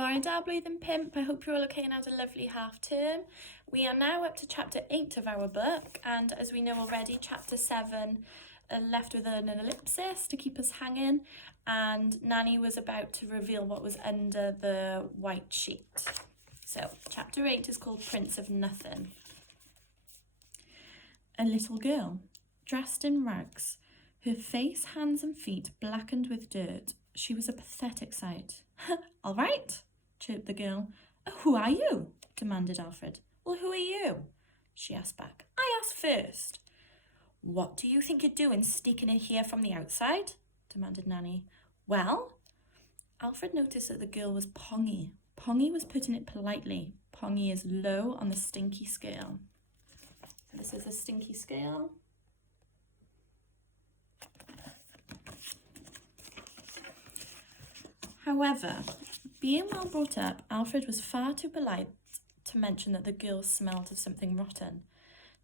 Bore da blwyddyn pimp. I hope you're all okay and had a lovely half term. We are now up to chapter 8 of our book, and as we know already, chapter 7 left with an ellipsis to keep us hanging, and Nanny was about to reveal what was under the white sheet. So chapter 8 is called Prince of Nothing. A little girl, dressed in rags, her face, hands and feet blackened with dirt. She was a pathetic sight. "All right," chirped the girl. "Who are you?" demanded Alfred. "Well, who are you?" she asked back. "I asked first." "What do you think you're doing sneaking in here from the outside?" demanded Nanny. "Well?" Alfred noticed that the girl was pongy. Pongy was putting it politely. Pongy is low on the stinky scale. This is a stinky scale. However, being well brought up, Alfred was far too polite to mention that the girl smelled of something rotten.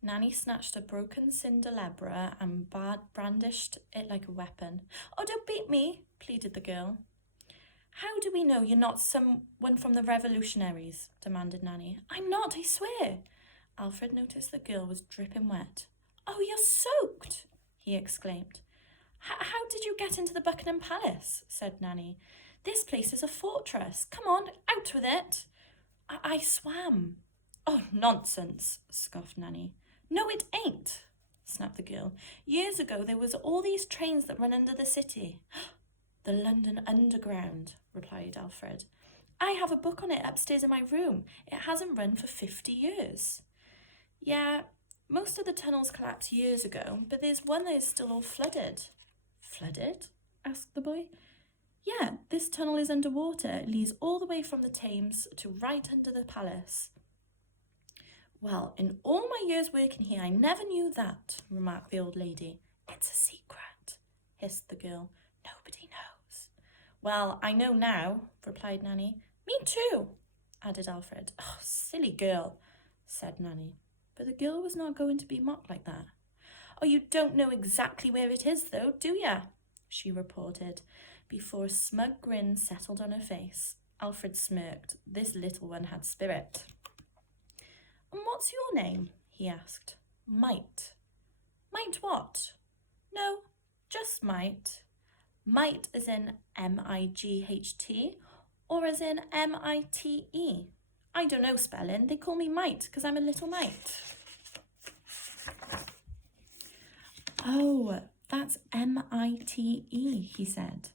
Nanny snatched a broken candelabra and brandished it like a weapon. "Oh, don't beat me," pleaded the girl. "How do we know you're not someone from the revolutionaries?" demanded Nanny. "I'm not, I swear." Alfred noticed the girl was dripping wet. "Oh, you're soaked," he exclaimed. How did you get into the Buckingham Palace?" said Nanny. "This place is a fortress. Come on, out with it." I swam." "Oh, nonsense," scoffed Nanny. "No, it ain't," snapped the girl. "Years ago, there was all these trains that run under the city." "The London Underground," replied Alfred. "I have a book on it upstairs in my room. It hasn't run for 50 years. "Yeah, most of the tunnels collapsed years ago, but there's one that is still all flooded." "Flooded?" asked the boy. "Yeah, this tunnel is underwater. It leads all the way from the Thames to right under the palace." "Well, in all my years working here, I never knew that," remarked the old lady. "It's a secret," hissed the girl. "Nobody knows." "Well, I know now," replied Nanny. "Me too," added Alfred. "Oh, silly girl," said Nanny. But the girl was not going to be mocked like that. "Oh, you don't know exactly where it is, though, do ya?" she reported, before a smug grin settled on her face. Alfred smirked. This little one had spirit. "And what's your name?" he asked. "Might." "Might what?" "No, just Might." Might as in M-I-G-H-T or as in M-I-T-E? "I don't know spelling. They call me Mite because I'm a little mite." "Oh, that's M-I-T-E, he said.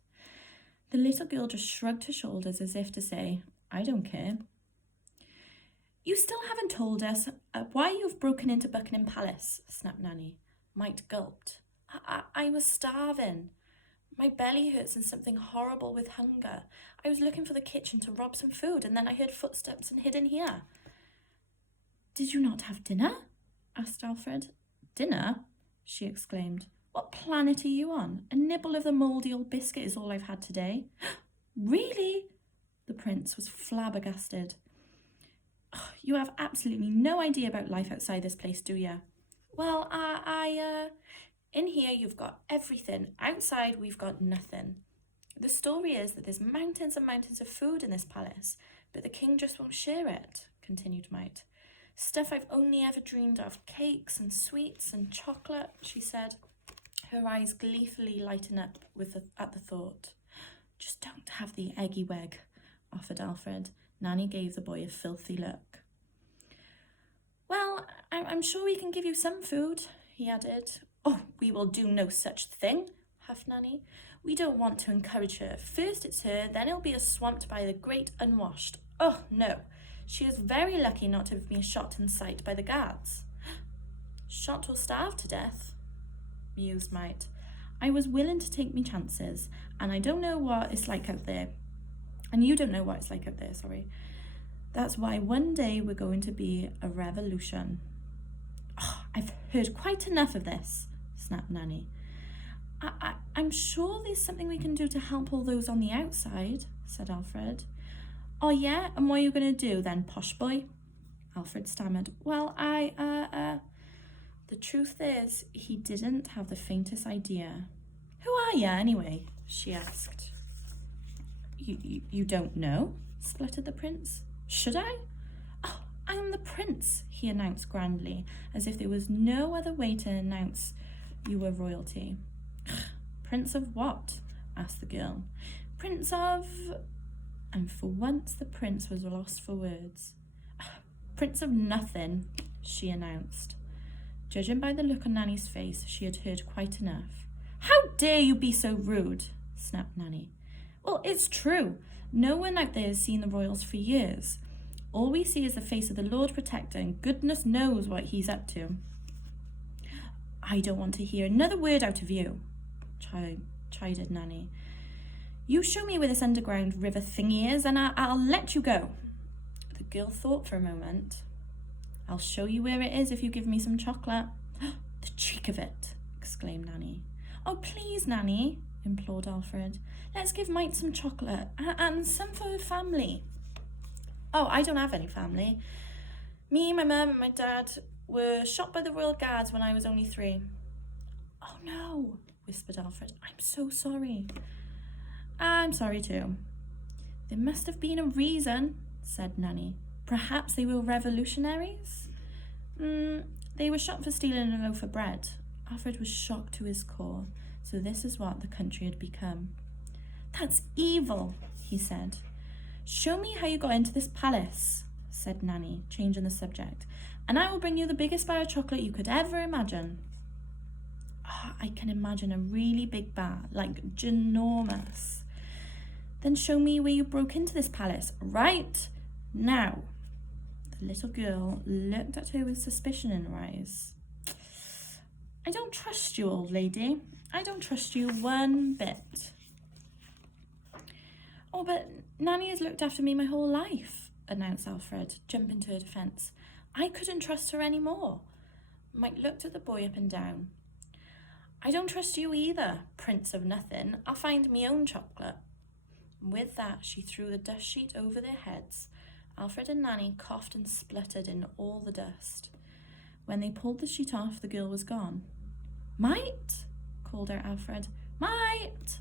The little girl just shrugged her shoulders as if to say, "I don't care." "You still haven't told us why you've broken into Buckingham Palace," snapped Nanny. Mite gulped. I was starving. My belly hurts and something horrible with hunger. I was looking for the kitchen to rob some food, and then I heard footsteps and hid in here." "Did you not have dinner?" asked Alfred. "Dinner?" she exclaimed. "What planet are you on? A nibble of the mouldy old biscuit is all I've had today." "Really?" The prince was flabbergasted. "Oh, you have absolutely no idea about life outside this place, do you?" "Well, in here you've got everything. Outside we've got nothing. The story is that there's mountains and mountains of food in this palace, but the king just won't share it," continued Mite. "Stuff I've only ever dreamed of. Cakes and sweets and chocolate," she said, her eyes gleefully lighting up at the thought. "Just don't have the eggy weg," offered Alfred. Nanny gave the boy a filthy look. "Well, I'm sure we can give you some food," he added. "Oh, we will do no such thing," huffed Nanny. "We don't want to encourage her. First it's her, then it'll be swamped by the great unwashed. Oh, no. She is very lucky not to have been shot in sight by the guards." "Shot or starved to death," mused Mite. "I was willing to take me chances, and I don't know what it's like out there. And you don't know what it's like out there, sorry. That's why one day we're going to be a revolution." "Oh, I've heard quite enough of this," snapped Nanny. I'm sure there's something we can do to help all those on the outside," said Alfred. "Oh, yeah? And what are you going to do then, posh boy?" Alfred stammered. "Well, The truth is, he didn't have the faintest idea. "Who are you, anyway?" she asked. You don't know? Spluttered the prince. Should I? Oh, I am the prince, he announced grandly, as if there was no other way to announce you were royalty. Prince of what? Asked the girl. Prince of... And for once the prince was lost for words. Prince of nothing, she announced. Judging by the look on Nanny's face, she had heard quite enough. How dare you be so rude? Snapped Nanny. Well, it's true. No one out there has seen the royals for years. All we see is the face of the Lord Protector, and goodness knows what he's up to. I don't want to hear another word out of you, chided Nanny. You show me where this underground river thingy is, and I'll let you go. The girl thought for a moment. I'll show you where it is if you give me some chocolate. The cheek of it, exclaimed Nanny. Oh, please, Nanny, implored Alfred. Let's give Mike some chocolate, and some for her family. Oh, I don't have any family. Me, my mum, and my dad were shot by the Royal Guards when I was only 3. Oh, no, whispered Alfred. I'm so sorry. I'm sorry too. There must have been a reason, said Nanny. Perhaps they were revolutionaries? They were shot for stealing a loaf of bread. Alfred was shocked to his core. So this is what the country had become. That's evil, he said. Show me how you got into this palace, said Nanny, changing the subject, and I will bring you the biggest bar of chocolate you could ever imagine. Oh, I can imagine a really big bar, like ginormous. Then show me where you broke into this palace, right now. The little girl looked at her with suspicion in her eyes. I don't trust you, old lady. I don't trust you one bit. Oh, but Nanny has looked after me my whole life, announced Alfred, jumping to her defence. I couldn't trust her any more. Mike looked at the boy up and down. I don't trust you either, Prince of Nothing. I'll find me own chocolate. With that, she threw the dust sheet over their heads. Alfred and Nanny coughed and spluttered in all the dust. When they pulled the sheet off, the girl was gone. Mite! Called out Alfred. Mite!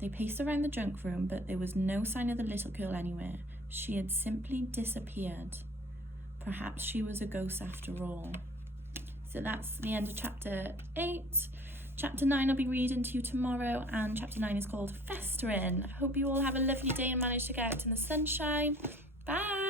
They paced around the junk room, but there was no sign of the little girl anywhere. She had simply disappeared. Perhaps she was a ghost after all. So that's the end of chapter 8. Chapter 9 I'll be reading to you tomorrow, and chapter 9 is called Festering. I hope you all have a lovely day and manage to get out in the sunshine. Bye!